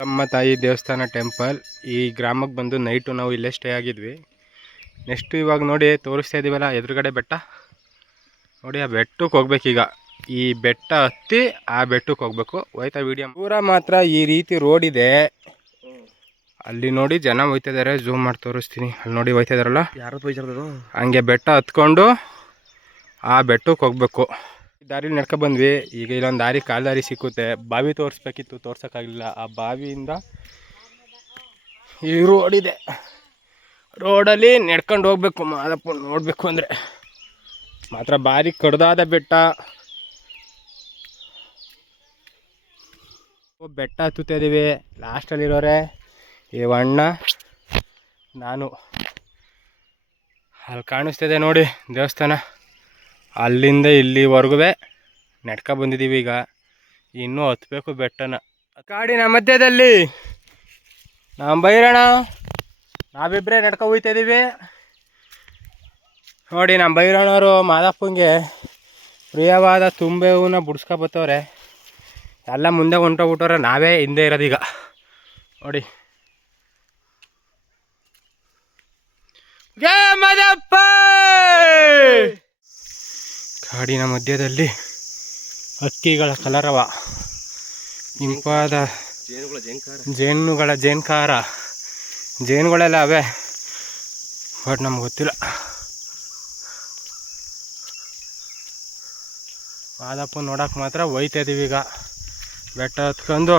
ಅಮ್ಮ ತಾಯಿ ದೇವಸ್ಥಾನ ಟೆಂಪಲ್ ಈ ಗ್ರಾಮಕ್ಕೆ ಬಂದು ನೈಟು ನಾವು ಇಲ್ಲೇ ಸ್ಟೇ ಆಗಿದ್ವಿ. ನೆಕ್ಸ್ಟು ಇವಾಗ ನೋಡಿ ತೋರಿಸ್ತಾ ಇದ್ದೀವಲ್ಲ ಎದುರುಗಡೆ ಬೆಟ್ಟ. ನೋಡಿ ಆ ಬೆಟ್ಟಕ್ಕೆ ಹೋಗ್ಬೇಕೀಗ. ಈ ಬೆಟ್ಟ ಹತ್ತಿ ಆ ಬೆಟ್ಟಕ್ಕೆ ಹೋಗ್ಬೇಕು. ಹೋಯ್ತಾ ವಿಡಿಯೋ ಪೂರ ಮಾತ್ರ ಈ ರೀತಿ ರೋಡ್ ಇದೆ. ಅಲ್ಲಿ ನೋಡಿ ಜನ ಹೋಯ್ತಾ ಇದಾರೆ ಝೂಮ್ ಮಾಡಿ ತೋರಿಸ್ತೀನಿ. ಅಲ್ಲಿ ನೋಡಿ ಹೋಯ್ತಾ ಇದಾರಲ್ಲ ಯಾರು ಹಂಗೆ ಬೆಟ್ಟ ಹತ್ಕೊಂಡು ಆ ಬೆಟ್ಟಕ್ಕೆ ಹೋಗ್ಬೇಕು. ದಾರಿಲಿ ನಡ್ಕೊ ಬಂದ್ವಿ. ಈಗ ಇಲ್ಲೊಂದು ದಾರಿ, ಕಾಲು ದಾರಿ ಸಿಕ್ಕುತ್ತೆ. ಬಾವಿ ತೋರಿಸ್ಬೇಕಿತ್ತು, ತೋರ್ಸೋಕ್ಕಾಗಲಿಲ್ಲ. ಆ ಬಾವಿಯಿಂದ ಈ ರೋಡ್ ಇದೆ. ರೋಡಲ್ಲಿ ನಡ್ಕೊಂಡು ಹೋಗ್ಬೇಕು, ಮಾದಪ್ಪ, ನೋಡಬೇಕು ಅಂದರೆ. ಮಾತ್ರ ಭಾರಿ ಕಡ್ದಾದ ಬೆಟ್ಟ. ಬೆಟ್ಟ ಹತ್ತುತ್ತಾ ಇದೀವಿ. ಲಾಸ್ಟಲ್ಲಿರೋರೆ ಇವಣ್ಣ ನಾನು. ಅಲ್ಲಿ ಕಾಣಿಸ್ತಿದೆ ನೋಡಿ, ದೇವಸ್ಥಾನ. ಅಲ್ಲಿಂದ ಇಲ್ಲಿವರೆಗೂ ನಡ್ಕ ಬಂದಿದ್ದೀವಿ ಈಗ. ಇನ್ನೂ ಹತ್ಬೇಕು ಬೆಟ್ಟನ. ಕಾಡಿನ ಮಧ್ಯದಲ್ಲಿ ನಮ್ಮ ಬೈರಣ ನಾವಿಬ್ಬರೇ ನಡ್ಕೊ ಇದೀವಿ. ನೋಡಿ ನಮ್ಮ ಬೈರಣ್ಣವರು ಮಾದಪ್ಪಂಗೆ ಪ್ರಿಯವಾದ ತುಂಬೆ ಹೂವನ್ನ ಬಿಡ್ಸ್ಕೊ ಬತ್ತವ್ರೆ. ಎಲ್ಲ ಮುಂದೆ ಹೊಂಟೋಗ್ಬಿಟ್ಟವ್ರೆ, ನಾವೇ ಹಿಂದೆ ಇರೋದೀಗ. ನೋಡಿ. ಜಯ ಮಾದಪ್ಪ! ಕಾಡಿನ ಮಧ್ಯದಲ್ಲಿ ಹಕ್ಕಿಗಳ ಕಲರವ. ಇಂಪಾದ ಜೇನುಗಳ ಜೇನುಕಾರ. ಜೇನುಗಳ ಜೇನ್ಕಾರ ಜೇನುಗಳೆಲ್ಲ ಅವೆ, ಬಟ್ ನಮ್ಗೆ ಗೊತ್ತಿಲ್ಲ. ಮಾದಪ್ಪ ನೋಡಕ್ಕೆ ಮಾತ್ರ ಹೋಯ್ತಾ ಇದೀವಿ ಈಗ. ಬೆಟ್ಟ ಹತ್ಕೊಂಡು,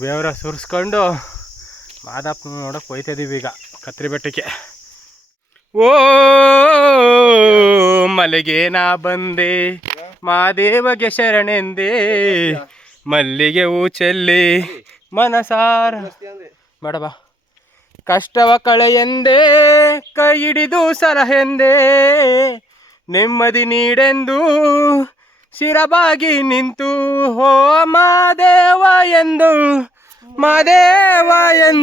ಬೇವರ ಸುರಿಸ್ಕೊಂಡು ಮಾದಪ್ಪ ನೋಡಕ್ಕೆ ಹೋಯ್ತಾ ಈಗ ಕತ್ರಿ ಬೆಟ್ಟಕ್ಕೆ. ಓ ಮಲೆಗೆ ನಾ ಬಂದೆ. ಮಾದೇವಗೆ ಶರಣೆಂದೆ. ಮಲ್ಲಿಗೆ ಹೂ ಚೆಲ್ಲಿ ಮನಸಾರ. ಬಾ. ಕಷ್ಟವ ಎಂದೇ, ಕೈ ಹಿಡಿದು ಸಲಹೆಂದೇ. ನೆಮ್ಮದಿ ನೀಡೆಂದು, ಶಿರಬಾಗಿ ನಿಂತು. ಹೋ ಮಾದೇವ ಎಂದು ಮಾದೇವ ಎಂದು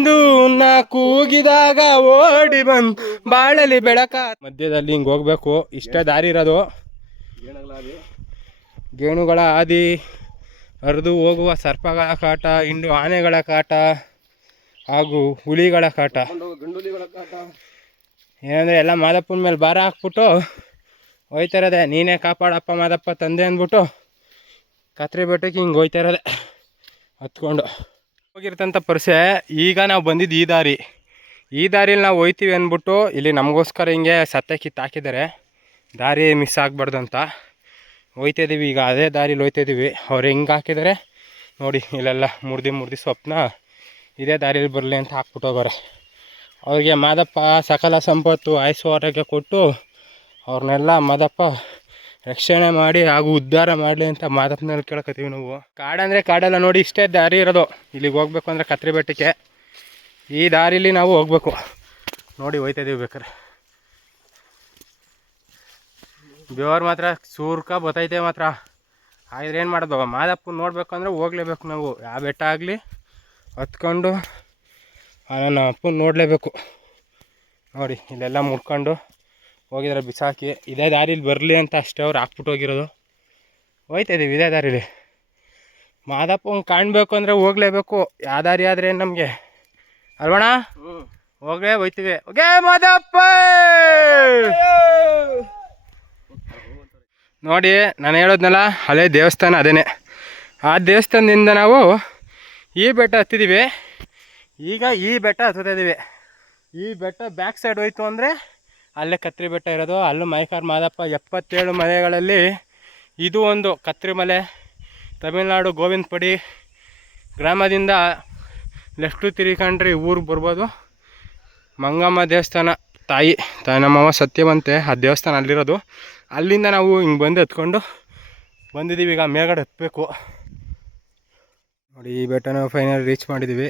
ಕೂಗಿದಾಗ ಓಡಿ ಬಂದು ಬಾಳಲಿ ಬೆಳಕ. ಮಧ್ಯದಲ್ಲಿ ಹಿಂಗೆ ಹೋಗ್ಬೇಕು. ಇಷ್ಟೇ ದಾರಿ ಇರೋದು. ಗೇಣುಗಳ ಹಾದಿ, ಹರಿದು ಹೋಗುವ ಸರ್ಪಗಳ ಕಾಟ ಇಂಡು ಆನೆಗಳ ಕಾಟ ಹಾಗೂ ಹುಲಿಗಳ ಕಾಟ. ಏನಂದರೆ ಎಲ್ಲ ಮಾದಪ್ಪನ ಮೇಲೆ ಭಾರ ಹಾಕ್ಬಿಟ್ಟು ಹೋಯ್ತಾ ಇರೋದೆ ನೀನೇ ಕಾಪಾಡಪ್ಪ ಮಾದಪ್ಪ ತಂದೆ ಅಂದ್ಬಿಟ್ಟು ಕತ್ರಿ ಬೆಟ್ಟಕ್ಕೆ ಹಿಂಗೆ ಹೋಯ್ತಾ ಇರೋದೆ ಹತ್ಕೊಂಡು. ಹೋಗಿರ್ತಂಥ ಪರಿಸೆ, ಈಗ ನಾವು ಬಂದಿದ್ದು ಈ ದಾರಿ. ಈ ದಾರಿಲಿ ನಾವು ಹೋಯ್ತೀವಿ ಅಂದ್ಬಿಟ್ಟು ಇಲ್ಲಿ ನಮಗೋಸ್ಕರ ಹಿಂಗೆ ಸತ್ತೆ ಕಿತ್ತು ಹಾಕಿದ್ದಾರೆ. ದಾರಿ ಮಿಸ್ ಆಗಬಾರ್ದು ಅಂತ ಹೋಯ್ತಾ ಈಗ ಅದೇ ದಾರಿಲಿ ಹೋಯ್ತಾ ಇದೀವಿ. ಅವ್ರು ಹೆಂಗೆ ಹಾಕಿದ್ದಾರೆ ನೋಡಿ, ಇಲ್ಲೆಲ್ಲ ಮುರ್ದಿ ಮುರ್ದಿ ಸ್ವಪ್ನ. ಇದೇ ದಾರಿಲಿ ಬರಲಿ ಅಂತ ಹಾಕ್ಬಿಟ್ಟು ಹೋಗೋರೆ. ಅವ್ರಿಗೆ ಮಾದಪ್ಪ ಸಕಲ ಸಂಪತ್ತು, ಆಯುಸ್ಸು ಆರೋಗ್ಯ ಕೊಟ್ಟು ಅವ್ರನ್ನೆಲ್ಲ ಮಾದಪ್ಪ ರಕ್ಷಣೆ ಮಾಡಿ ಹಾಗೂ ಉದ್ಧಾರ ಮಾಡಲಿ ಅಂತ ಮಾದಪ್ಪನಲ್ಲಿ ಕೇಳಕತ್ತೀವಿ ನಾವು. ಕಾಡಂದರೆ ಕಾಡಲ್ಲ ನೋಡಿ, ಇಷ್ಟೇ ದಾರಿ ಇರೋದು. ಇಲ್ಲಿಗೆ ಹೋಗ್ಬೇಕು ಅಂದರೆ ಕತ್ರಿ ಬೆಟ್ಟಕ್ಕೆ. ಈ ದಾರಿಲಿ ನಾವು ಹೋಗ್ಬೇಕು. ನೋಡಿ ಹೋಯ್ತಾ ಇದೀವಿ ಬೇಕಾರೆ ಬೇವ್ರು ಮಾತ್ರ ಸೂರ್ಕ ಬತ್ತೈತೆ ಮಾತ್ರ. ಆದ್ರೆ ಏನು ಮಾಡೋದು? ಮಾದಪ್ಪ ನೋಡ್ಬೇಕು ಅಂದರೆ ಹೋಗ್ಲೇಬೇಕು ನಾವು. ಯಾವ ಬೆಟ್ಟ ಆಗಲಿ, ಹತ್ಕೊಂಡು ನನ್ನ ಅಪ್ಪನ ನೋಡಲೇಬೇಕು. ನೋಡಿ, ಇಲ್ಲೆಲ್ಲ ಮುಡ್ಕೊಂಡು ಹೋಗಿದ್ರೆ ಬಿಸಾಕಿ ಇದೇ ದಾರಿಲಿ ಬರಲಿ ಅಂತ ಅಷ್ಟೇ ಅವ್ರು ಹಾಕ್ಬಿಟ್ಟು ಹೋಗಿರೋದು. ಹೋಯ್ತಾ ಇದ್ದೀವಿ ಇದೇ ದಾರಿಲಿ. ಮಾದಪ್ಪಂಗೆ ಕಾಣಬೇಕು ಅಂದರೆ ಹೋಗ್ಲೇಬೇಕು. ಯಾವ ದಾರಿ ಆದರೆ ನಮಗೆ? ಅಲ್ವಣ ಹೋಗ್ಲೇ ಹೋಗೇ ಹೋಯ್ತೀವಿ ಓಕೆ ಮಾದಪ್ಪ! ನೋಡಿ ನಾನು ಹೇಳೋದ್ನಲ್ಲ ಹಳೆ ದೇವಸ್ಥಾನ ಅದೇ ಆ ದೇವಸ್ಥಾನದಿಂದ ನಾವು ಈ ಬೆಟ್ಟ ಹತ್ತಿದ್ದೀವಿ ಈಗ ಈ ಬೆಟ್ಟ ಹತ್ತುತ್ತಾ ಇದ್ದೀವಿ ಈ ಬೆಟ್ಟ ಬ್ಯಾಕ್ ಸೈಡ್ ಹೋಯ್ತು ಅಂದರೆ ಅಲ್ಲೇ ಕತ್ರಿ ಬೆಟ್ಟ ಇರೋದು. ಅಲ್ಲೂ ಮೈಕಾರ್ ಮಾದಪ್ಪ ಎಪ್ಪತ್ತೇಳು ಮನೆಗಳಲ್ಲಿ ಇದು ಒಂದು ಕತ್ರಿ ಮಲೆ. ತಮಿಳ್ನಾಡು ಗೋವಿಂದಪಡಿ ಗ್ರಾಮದಿಂದ ಲೆಫ್ಟು ತಿರ್ಕೊಂಡ್ರೆ ಊರಿಗೆ ಬರ್ಬೋದು. ಮಂಗಮ್ಮ ದೇವಸ್ಥಾನ ತಾಯಿ ತಾಯಿ ನಮ್ಮವ ಸತ್ಯವಂತೆ ಆ ದೇವಸ್ಥಾನ ಅಲ್ಲಿರೋದು. ಅಲ್ಲಿಂದ ನಾವು ಹಿಂಗೆ ಬಂದು ಹತ್ಕೊಂಡು ಬಂದಿದ್ದೀವಿ. ಈಗ ಮೇಲ್ಗಡೆ ಹತ್ತಬೇಕು ನೋಡಿ, ಈ ಬೆಟ್ಟನ ಫೈನಲ್ ರೀಚ್ ಮಾಡಿದ್ದೀವಿ.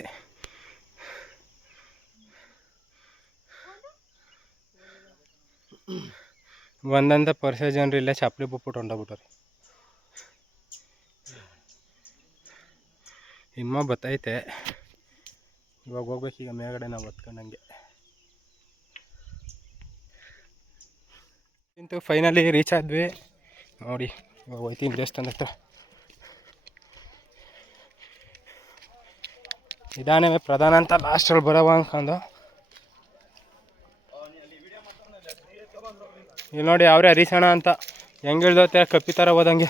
ಬಂದಂಥ ಪರಿಸರ ಜನರು ಇಲ್ಲೇ ಚಪ್ಪಲಿ ಬಿಟ್ಬಿಟ್ಟು ಹೊಂಡೋಗ್ಬಿಟ್ರಿ ಹಿಮ್ಮ ಬತ್ತೈತೆ ಇವಾಗ ಹೋಗ್ಬೇಕು ಈಗ ಮೇಲ್ಗಡೆ ನಾವು ಬತ್ಕೊಂಡಂಗೆ ಇಂತು ಫೈನಲಿ ರೀಚ್ ಆದ್ವಿ ನೋಡಿ ಇವಾಗ ಹೋಯ್ತೀನಿ ದೇವಸ್ಥಾನದ ಹತ್ರ ಇದಾನೇ ಪ್ರಧಾನ ಅಂತ ಲಾಸ್ಟಲ್ಲಿ ಬರವ ಅನ್ಕೊಂಡು ಇಲ್ಲಿ ನೋಡಿ ಅವರೇ ಹರಿಸೋಣ ಅಂತ. ಹೆಂಗೆ ಇಳ್ದೋತೆ ಕಪ್ಪಿ ಥರ ಹೋದಂಗೆ.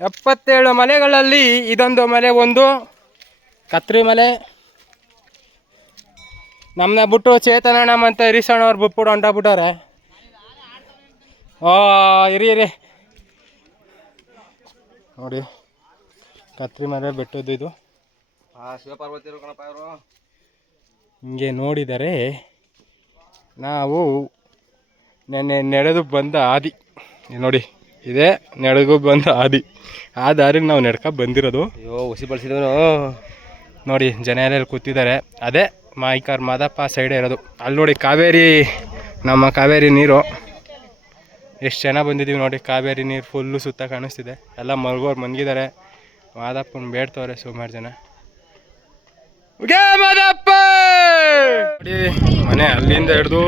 ಎಪ್ಪತ್ತೇಳು ಮಲೆಗಳಲ್ಲಿ ಇದೊಂದು ಮಲೆ ಒಂದು ಕತ್ರಿ ಮಲೆ. ನಮ್ಮನ್ನ ಬಿಟ್ಟು ಚೇತನಣ್ಣ ಅಂತ ಹರಿಸೋಣ ಅವ್ರು ಬಿಟ್ಬಿಟ್ಟು ಹೊಂಟಾಗ್ಬಿಟ್ಟವ್ರೆ ಓ ಇರಿ ಇರಿ. ನೋಡಿ ಕತ್ರಿ ಮಲೆ ಬೆಟ್ಟದ್ದು ಇದು. ಶಿವಪಾರ್ವತಿ ಹಿಂಗೆ ನೋಡಿದರೆ ನಾವು ನೆನ್ನೆ ನಡೆದು ಬಂದ ಹಾದಿ ನೋಡಿ ಇದೇ ನಡೆದು ಬಂದ ಹಾದಿ ಆ ದಾರಿ ನಾವು ನಡ್ಕ ಬಂದಿರೋದು. ಅಯ್ಯೋ ಹುಸಿ ಬಳಸಿದ್ರು ನೋಡಿ ಜನ ಎಲ್ಲ ಕೂತಿದ್ದಾರೆ. ಅದೇ ಮಾಯಿಕಾರ್ ಮಾದಪ್ಪ ಸೈಡೇ ಇರೋದು. ಅಲ್ಲಿ ನೋಡಿ ಕಾವೇರಿ ನಮ್ಮ ಕಾವೇರಿ ನೀರು. ಎಷ್ಟು ಜನ ಬಂದಿದ್ದೀವಿ ನೋಡಿ ಕಾವೇರಿ ನೀರು ಫುಲ್ಲು ಸುತ್ತ ಕಾಣಿಸ್ತಿದೆ. ಎಲ್ಲ ಮಲ್ಗೋರು ಮನ್ಗಿದ್ದಾರೆ. ಮಾದಪ್ಪನ ಬೇಡ್ತವ್ರೆ ಸುಮಾರು ಜನ. ಮಾದಪ್ಪ! ಮನೆ ಅಲ್ಲಿಂದ ಹಿಡ್ದು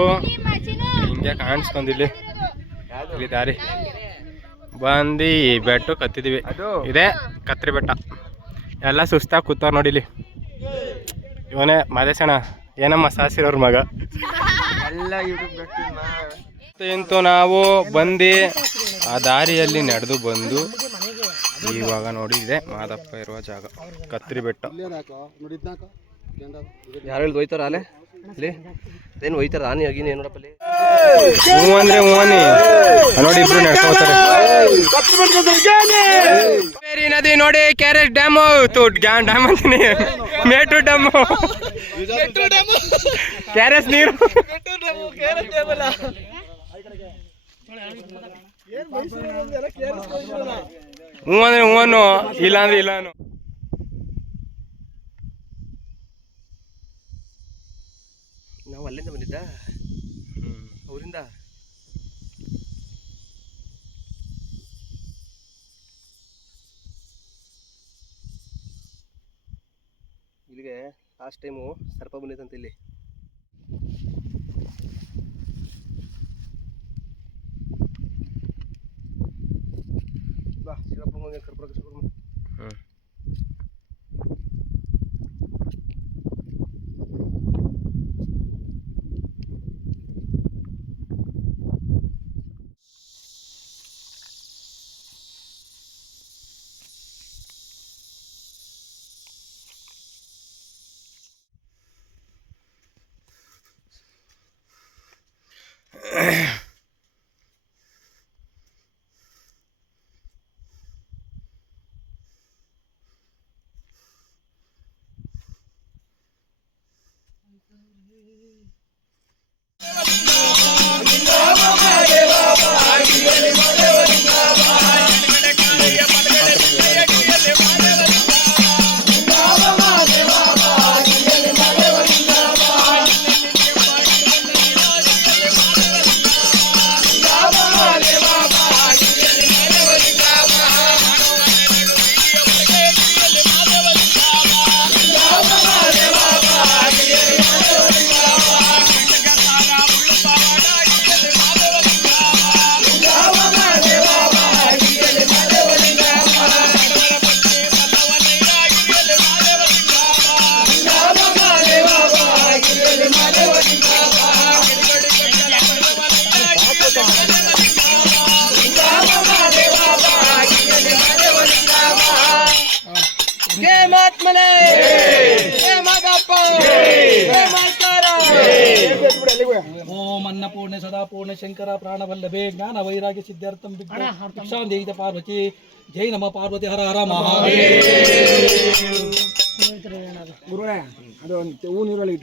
ಹಿಂಗೆ ಕಾಣಿಸ್ಕೊಂಡಿಲ್ಲಿ ಇಲ್ಲಿ ದಾರಿ. ಬಂದು ಬೆಟ್ಟು ಕತ್ತಿದೀವಿ. ಇದೇ ಕತ್ರಿ ಬೆಟ್ಟ. ಎಲ್ಲ ಸುಸ್ತಾಗಿ ಕೂತಾರ ನೋಡಿ ಇಲ್ಲಿ. ಇವನೇ ಮದೇಶಣ ಏನಮ್ಮ ಸಾಸಿರೋರ್ ಮಗ? ಎಲ್ಲ ಇಂತು ನಾವು ಬಂದು ಆ ದಾರಿಯಲ್ಲಿ ನಡೆದು ಬಂದು ಇವಾಗ ನೋಡಿ ಇದೆ ಮಾದಪ್ಪ ಇರುವ ಜಾಗ. ಕತ್ರಿ ಬೆಟ್ಟ. ಯಾರು ಹೇಳಿದ್ ಹೋಯ್ತಾರ ಅಲ್ಲೇ? ಇಲ್ಲಿ? ಏನು ಹೋಯ್ತಾರ? ಆನಿ ಆಗಿನಿ ನೋಡಪ್ಪ ಅಲ್ಲಿ ಹ್ಞೂ ಅಂದ್ರೆ ಹ್ಞೂ ಅನ್ನಿ. ನೋಡಿ ಇಬ್ರು ನಡ್ಕೋತಾರೆ ಕಾವೇರಿ ನದಿ ನೋಡಿ ಕೆರೆ ಡ್ಯಾಮು. ಡ್ಯಾಮ್ ಅಂತೀನಿ. Mate dam. ಕ್ಯಾರೆಸ್ ನೀರು. ಹ್ಞೂ ಅಂದ್ರೆ ಹೂವನು. ಇಲ್ಲ ಅಂದ್ರೆ ಇಲ್ಲ ನಾವು ಅಲ್ಲಿಂದ ಬಂದಿದ್ದ? ಅವರಿಂದ? ಇಲ್ಲಿಗೆ ಲಾಸ್ಟ್ ಟೈಮು ಸರ್ಪ ಬಂದಿತ್ತಂತ ಇಲ್ಲಿ. ಬಾ ಶಿವಪ್ಪ ಮುಂದೆ ಕರ್ಪೂರ ಓಂ ಅನ್ನಪೂರ್ಣೆ ಸದಾ ಪೂರ್ಣೆ ಶಂಕರ ಪ್ರಾಣವಲ್ಲಭೆ ಜ್ಞಾನ ವೈರಾಗ್ಯ ಸಿದ್ಧಾರ್ಥಂ ಭಿಕ್ಷಾಂದೇಹಿತ ಪಾರ್ವತಿ ಜೈ ನಮ ಪಾರ್ವತಿ ಹರ ಹರ ಮಹಾದೇವ ಗುರುವೇ ಅದು ಹೂ ನೀರಲ್ಲಿ